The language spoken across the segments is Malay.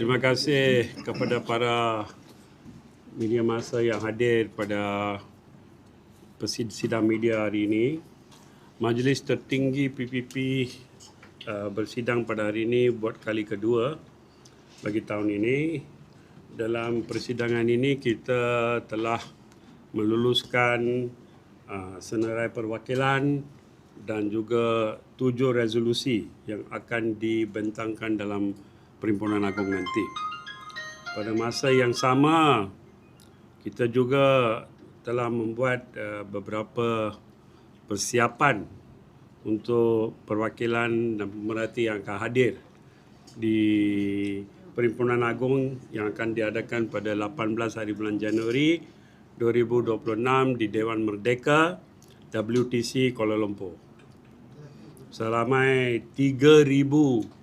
Terima kasih kepada para media massa yang hadir pada sidang media hari ini. Majlis tertinggi PPP bersidang pada hari ini buat kali kedua bagi tahun ini. Dalam persidangan ini kita telah meluluskan senarai perwakilan dan juga 7 resolusi yang akan dibentangkan dalam Perhimpunan Agong nanti. Pada masa yang sama, kita juga telah membuat beberapa persiapan untuk perwakilan dan pemerhati yang akan hadir di Perhimpunan Agong yang akan diadakan pada 18 hari bulan Januari 2026 di Dewan Merdeka, WTC Kuala Lumpur. Seramai 3,000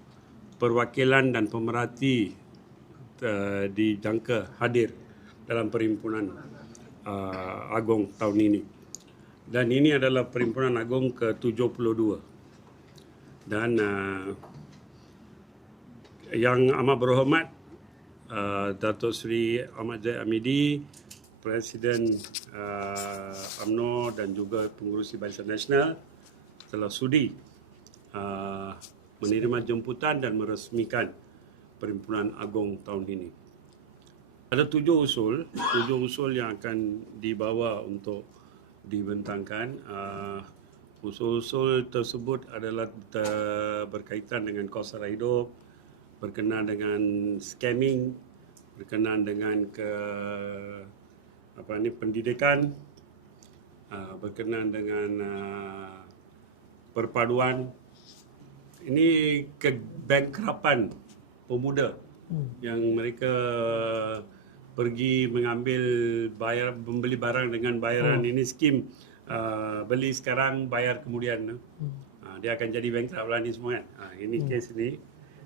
perwakilan dan pemerhati dijangka hadir dalam Perhimpunan Agong tahun ini. Dan ini adalah Perhimpunan Agong ke-72. Dan yang amat berhormat Datuk Seri Ahmad Zahid Hamidi, Presiden UMNO dan juga Pengurusi Barisan Nasional telah sudi menerima jemputan dan meresmikan Perhimpunan Agong tahun ini. Ada 7 usul yang akan dibawa untuk dibentangkan. Usul-usul tersebut adalah berkaitan dengan kos sara hidup, berkenaan dengan scamming, berkenaan dengan pendidikan, berkenaan dengan perpaduan. Ini kebankrapan pemuda yang mereka pergi mengambil membeli barang dengan bayaran ini skim beli sekarang bayar kemudian. Dia akan jadi bankrupt lah ni semua kan. Ini kes ini.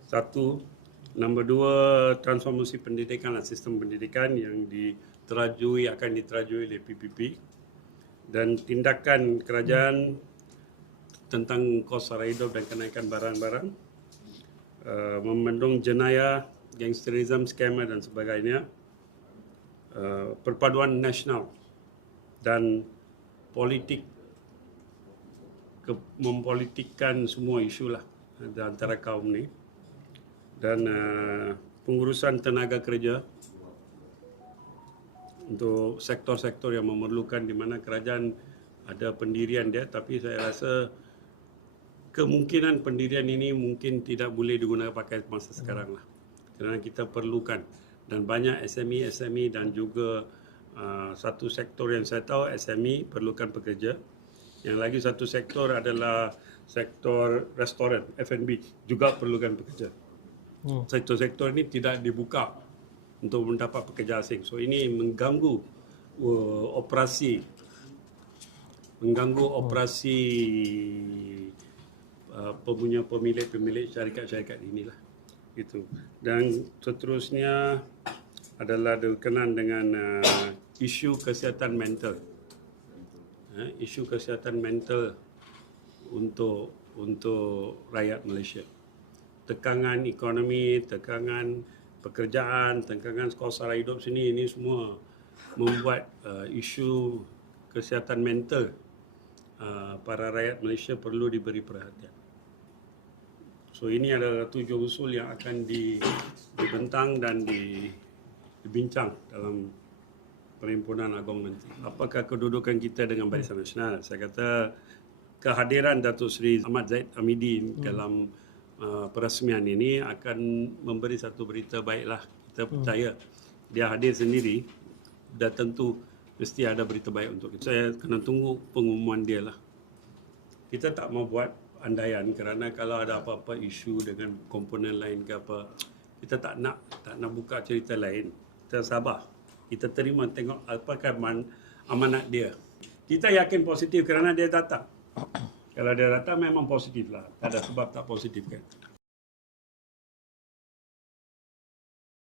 Satu. Nombor 2, transformasi pendidikan dan sistem pendidikan yang akan diterajui oleh PPP. Dan tindakan kerajaan tentang kos sara hidup dan kenaikan barang-barang, membendung jenayah, gangsterism, scammer dan sebagainya, perpaduan nasional dan politik, mempolitikkan semua isu lah antara kaum ni, dan pengurusan tenaga kerja untuk sektor-sektor yang memerlukan, di mana kerajaan ada pendirian dia, tapi saya rasa kemungkinan pendirian ini mungkin tidak boleh digunakan pakai masa sekarang lah. Kerana kita perlukan, dan banyak SME dan juga satu sektor yang saya tahu SME perlukan pekerja. Yang lagi satu sektor adalah sektor restoran, F&B juga perlukan pekerja. Sektor-sektor ini tidak dibuka untuk mendapat pekerja asing. So ini mengganggu operasi pemilik syarikat-syarikat inilah. Itu. Dan seterusnya adalah berkenaan dengan isu kesihatan mental. Isu kesihatan mental untuk rakyat Malaysia. Tekangan ekonomi, tekangan pekerjaan, tekangan kos sara hidup sini, ini semua membuat isu kesihatan mental para rakyat Malaysia perlu diberi perhatian. So ini adalah 7 usul yang akan dibentang dan dibincang dalam Perhimpunan Agong nanti. Apakah kedudukan kita dengan Barisan Nasional? Saya kata kehadiran Datuk Seri Ahmad Zahid Hamidi dalam peresmian ini akan memberi satu berita baiklah. Kita percaya dia hadir sendiri, dah tentu mesti ada berita baik untuk kita. Saya kena tunggu pengumuman dia lah. Kita tak mau buat andaian, kerana kalau ada apa-apa isu dengan komponen lain ke apa, kita tak nak buka cerita lain. Kita sabar. Kita terima tengok apakah amanat dia. Kita yakin positif kerana dia datang. Kalau dia datang memang positif lah. Tak ada sebab tak positif kan.